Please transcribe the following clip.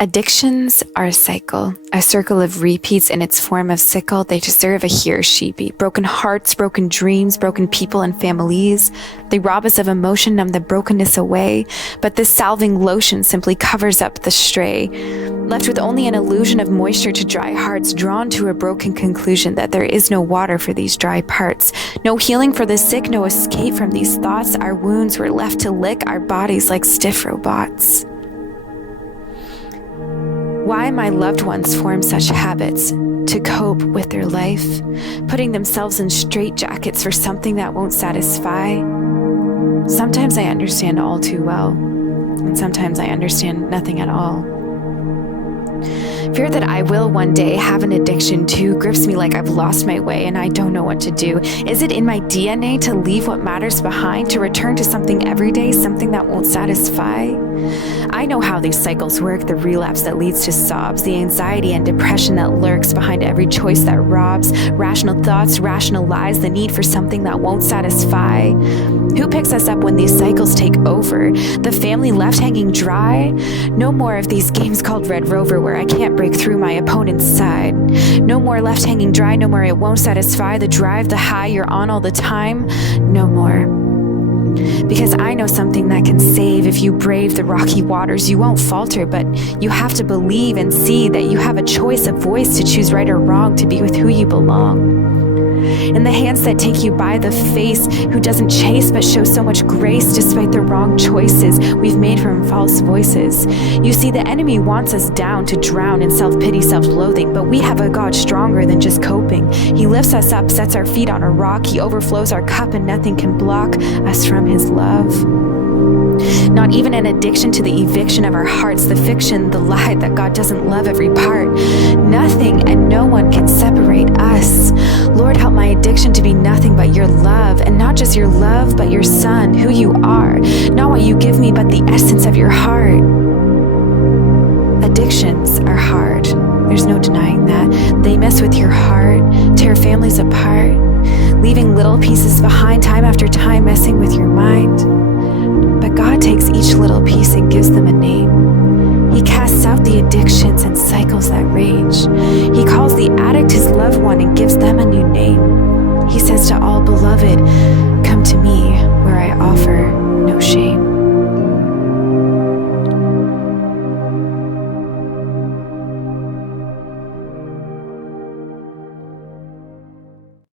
Addictions are a cycle, a circle of repeats in its form of sickle. They deserve a he or she be. Broken hearts, broken dreams, broken people and families. They rob us of emotion, numb the brokenness away. But this salving lotion simply covers up the stray, left with only an illusion of moisture to dry hearts, drawn to a broken conclusion that there is no water for these dry parts. No healing for the sick, no escape from these thoughts. Our wounds were left to lick our bodies like stiff robots. Why my loved ones form such habits to cope with their life, putting themselves in straitjackets for something that won't satisfy. Sometimes I understand all too well, and sometimes I understand nothing at all. Fear that I will one day have an addiction too grips me like I've lost my way and I don't know what to do. Is it in my DNA to leave what matters behind, to return to something everyday, something that won't satisfy? I know how these cycles work, the relapse that leads to sobs, the anxiety and depression that lurks behind every choice that robs, rational thoughts, rational lies, the need for something that won't satisfy. Who picks us up when these cycles take over? The family left hanging dry? No more of these games called Red Rover where I can't break through my opponent's side. No more left hanging dry, no more it won't satisfy. The drive, the high you're on all the time, no more. Because I know something that can save. If you brave the rocky waters, you won't falter, but you have to believe and see that you have a choice, a voice to choose right or wrong, to be with who you belong. In the hands that take you by the face, who doesn't chase but shows so much grace despite the wrong choices we've made from false voices. You see, the enemy wants us down to drown in self-pity, self-loathing, but we have a God stronger than just coping. He lifts us up, sets our feet on a rock. He overflows our cup and nothing can block us from his love. Not even an addiction to the eviction of our hearts, the fiction, the lie that God doesn't love every part. Nothing and no one can separate us. Lord, help my addiction to be nothing but your love, and not just your love, but your Son, who you are. Not what you give me, but the essence of your heart. Addictions are hard. There's no denying that. They mess with your heart, tear families apart, leaving little pieces behind time after time, messing with your mind. But God takes each little piece and gives them a name. He casts out the addictions and cycles that rage. He calls the addict his loved one and gives them a new name. He says to all beloved,